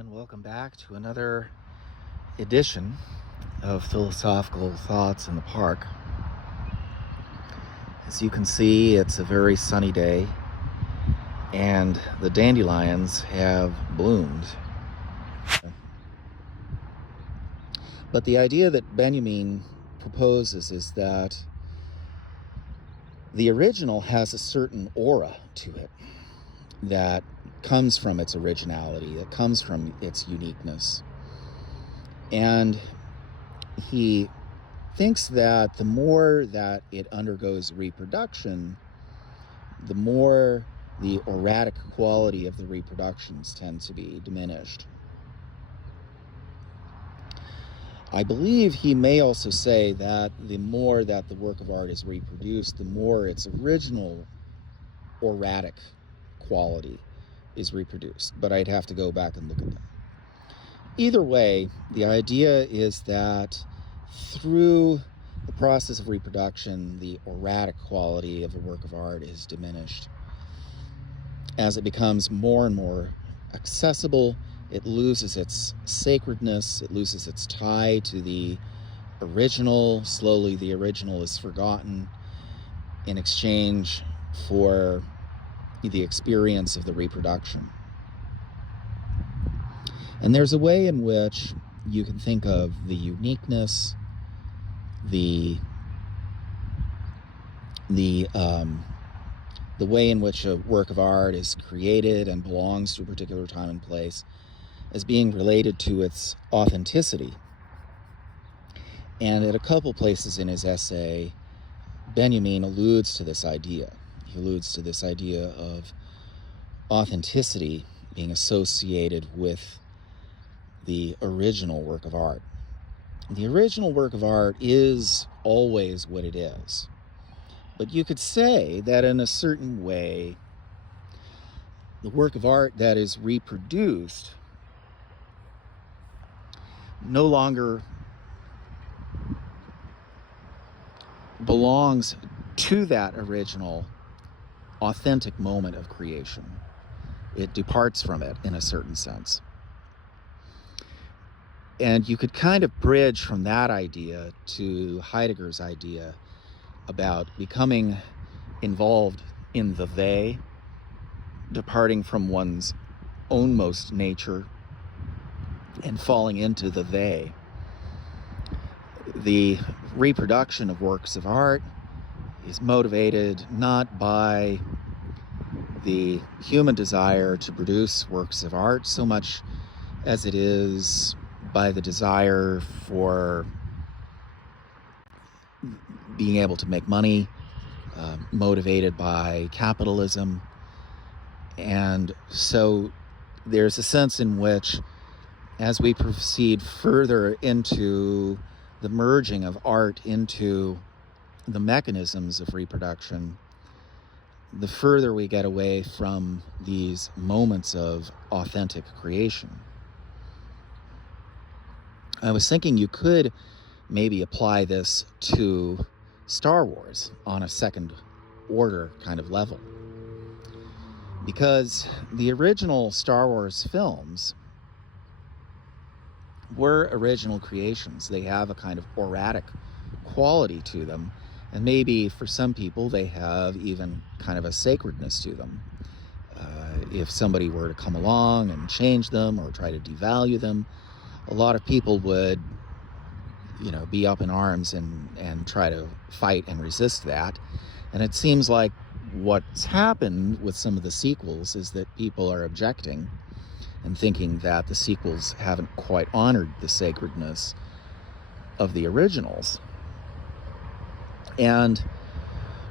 and welcome back to another edition of Philosophical Thoughts in the Park. As you can see, it's a very sunny day, and the dandelions have bloomed. But the idea that Benjamin proposes is that the original has a certain aura to it that comes from its originality, that comes from its uniqueness. And he thinks that the more that it undergoes reproduction, the more the auratic quality of the reproductions tend to be diminished. I believe he may also say that the more that the work of art is reproduced, the more its original auratic quality is reproduced, but I'd have to go back and look at that. Either way, the idea is that through the process of reproduction, the auratic quality of a work of art is diminished. As it becomes more and more accessible, it loses its sacredness, it loses its tie to the original. Slowly, the original is forgotten in exchange for the experience of the reproduction. And there's a way in which you can think of the uniqueness, the way in which a work of art is created and belongs to a particular time and place as being related to its authenticity. And at a couple places in his essay, Benjamin alludes to this idea. He alludes to this idea of authenticity being associated with the original work of art. The original work of art is always what it is. But you could say that in a certain way, the work of art that is reproduced no longer belongs to that original authentic moment of creation. It departs from it in a certain sense. And you could kind of bridge from that idea to Heidegger's idea about becoming involved in the they, departing from one's ownmost nature and falling into the they. The reproduction of works of art is motivated not by the human desire to produce works of art so much as it is by the desire for being able to make money, motivated by capitalism. And so there's a sense in which, as we proceed further into the merging of art into the mechanisms of reproduction, the further we get away from these moments of authentic creation. I was thinking you could maybe apply this to Star Wars on a second order kind of level. Because the original Star Wars films were original creations. They have a kind of auratic quality to them. And maybe for some people, they have even kind of a sacredness to them. If somebody were to come along and change them or try to devalue them, a lot of people would, be up in arms and try to fight and resist that. And it seems like what's happened with some of the sequels is that people are objecting and thinking that the sequels haven't quite honored the sacredness of the originals. And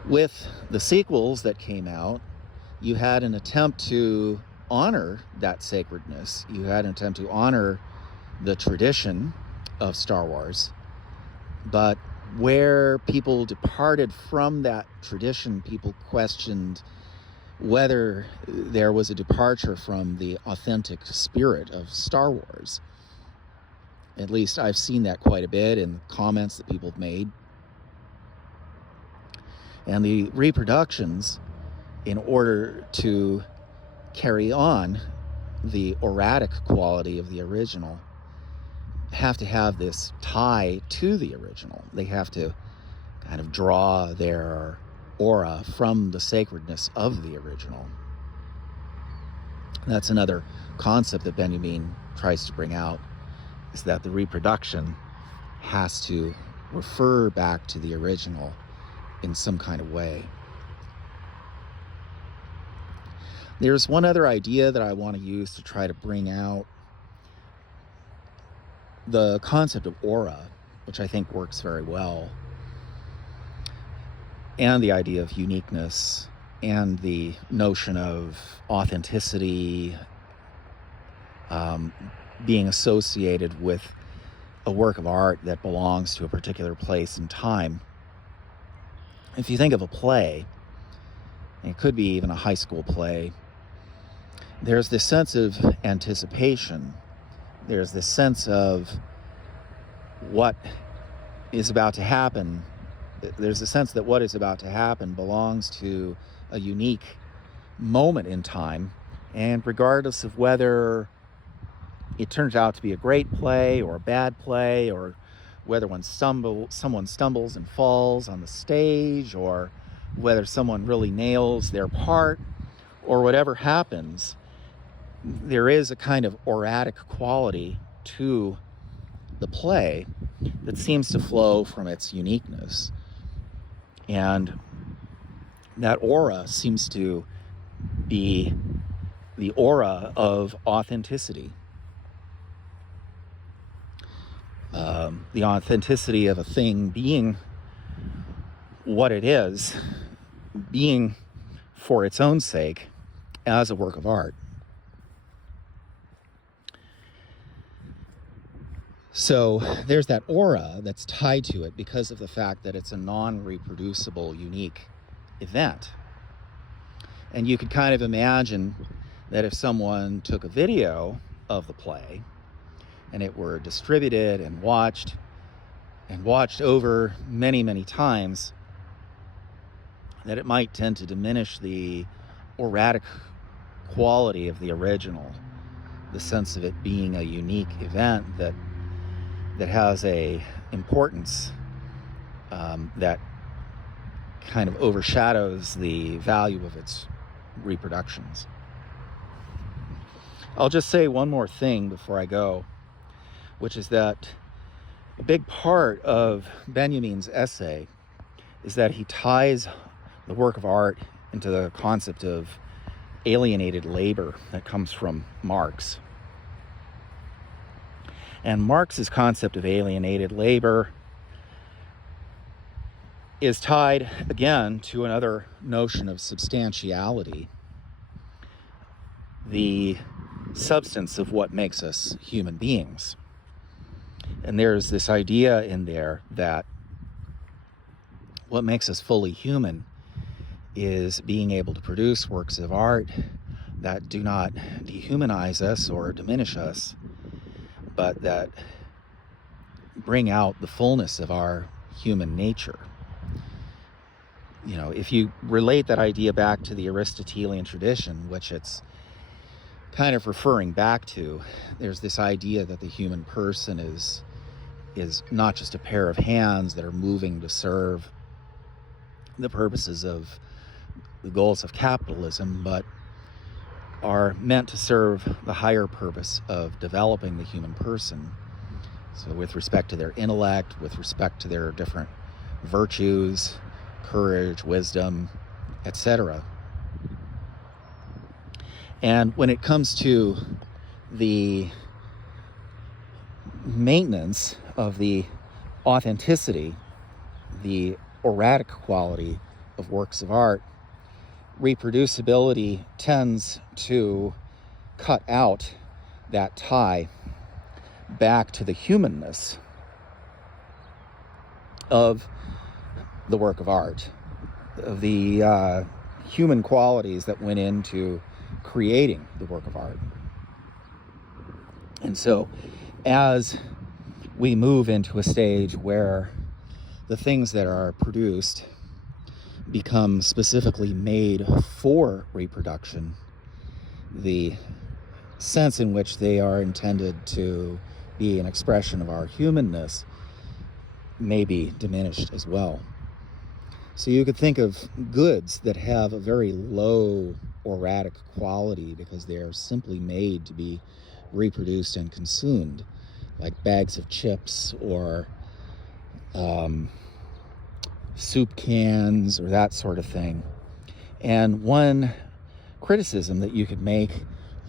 with the sequels that came out, you had an attempt to honor that sacredness. You had an attempt to honor the tradition of Star Wars. But where people departed from that tradition, people questioned whether there was a departure from the authentic spirit of Star Wars. At least I've seen that quite a bit in the comments that people have made. And the reproductions, in order to carry on the auratic quality of the original have to have this tie to the original. They have to kind of draw their aura from the sacredness of the original. That's another concept that Benjamin tries to bring out, is that the reproduction has to refer back to the original in some kind of way. There's one other idea that I want to use to try to bring out the concept of aura, which I think works very well, and the idea of uniqueness, and the notion of authenticity being associated with a work of art that belongs to a particular place and time. If you think of a play, it could be even a high school play, there's this sense of anticipation. There's this sense of what is about to happen. There's a sense that what is about to happen belongs to a unique moment in time, and regardless of whether it turns out to be a great play or a bad play, or whether someone stumbles and falls on the stage, or whether someone really nails their part, or whatever happens, there is a kind of auratic quality to the play that seems to flow from its uniqueness. And that aura seems to be the aura of authenticity. The authenticity of a thing being what it is, being for its own sake as a work of art. So there's that aura that's tied to it because of the fact that it's a non-reproducible, unique event. And you could kind of imagine that if someone took a video of the play and it were distributed and watched over many, many times, that it might tend to diminish the auratic quality of the original, the sense of it being a unique event that has a importance that kind of overshadows the value of its reproductions. I'll just say one more thing before I go, which is that a big part of Benjamin's essay is that he ties the work of art into the concept of alienated labor that comes from Marx. And Marx's concept of alienated labor is tied, again, to another notion of substantiality, the substance of what makes us human beings. And there's this idea in there that what makes us fully human is being able to produce works of art that do not dehumanize us or diminish us, but that bring out the fullness of our human nature. You know, if you relate that idea back to the Aristotelian tradition, which it's kind of referring back to, there's this idea that the human person is not just a pair of hands that are moving to serve the purposes of the goals of capitalism, but are meant to serve the higher purpose of developing the human person. So with respect to their intellect, with respect to their different virtues, courage, wisdom, etc. And when it comes to the maintenance of the authenticity, the auratic quality of works of art, reproducibility tends to cut out that tie back to the humanness of the work of art, of the human qualities that went into creating the work of art. And so as we move into a stage where the things that are produced become specifically made for reproduction, the sense in which they are intended to be an expression of our humanness may be diminished as well. So you could think of goods that have a very low auratic quality because they are simply made to be reproduced and consumed, like bags of chips or soup cans or that sort of thing. And one criticism that you could make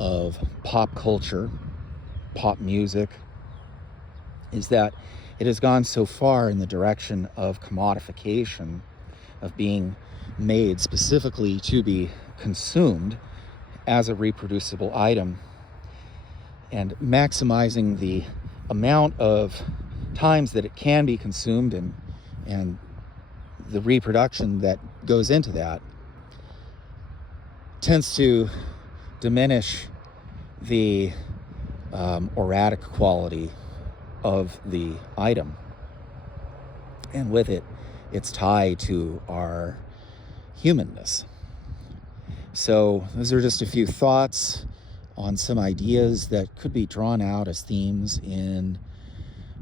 of pop culture, pop music, is that it has gone so far in the direction of commodification, of being made specifically to be consumed as a reproducible item, and maximizing the amount of times that it can be consumed and the reproduction that goes into that tends to diminish the auratic quality of the item, and with it, its tie to our humanness. So those are just a few thoughts on some ideas that could be drawn out as themes in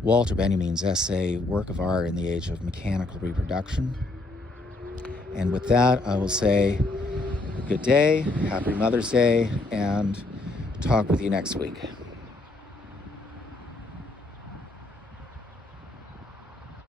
Walter Benjamin's essay, Work of Art in the Age of Mechanical Reproduction. And with that, I will say good day, happy Mother's Day, and talk with you next week.